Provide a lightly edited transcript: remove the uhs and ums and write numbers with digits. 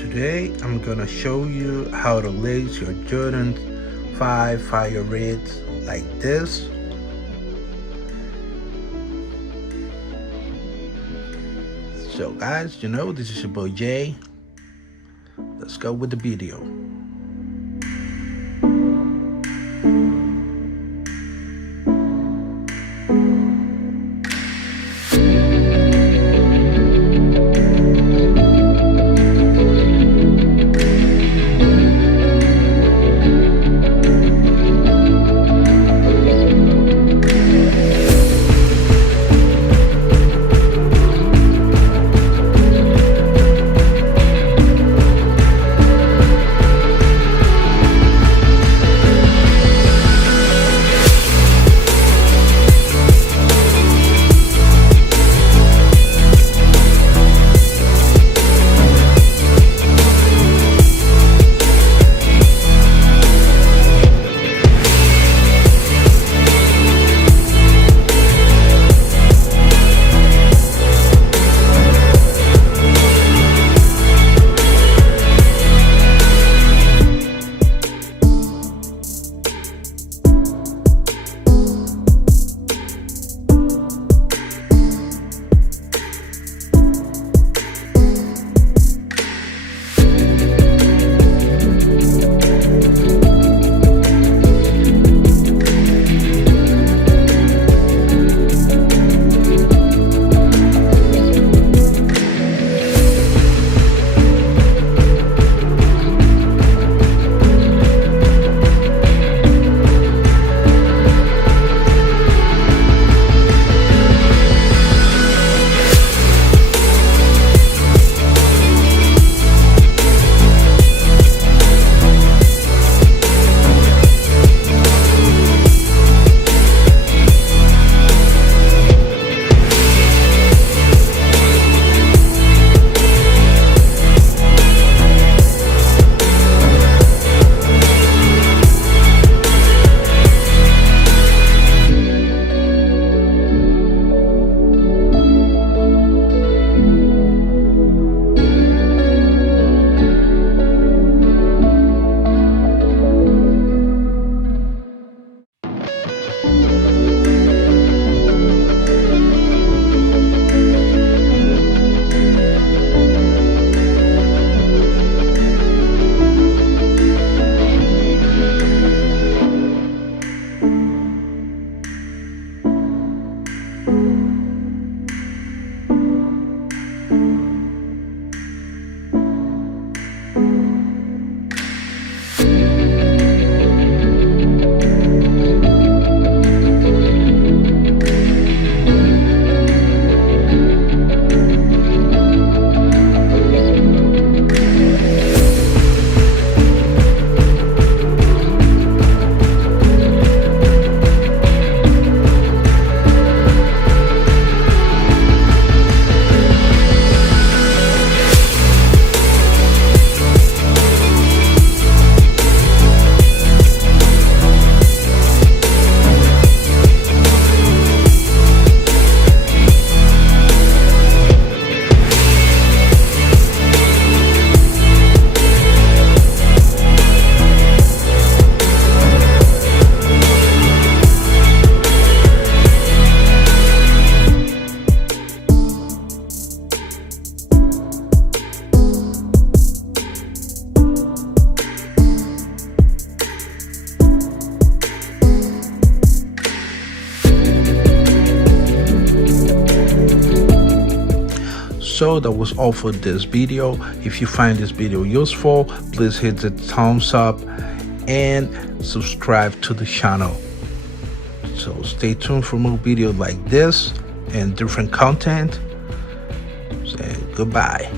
Today I'm gonna show you how to lace your Jordan 5 Fire Reds like this. So guys, this is your boy Jay. Let's go with the video. So that was all for this video. If you find this video useful, please hit the thumbs up and subscribe to the channel. So stay tuned for more videos like this and different content. Say goodbye.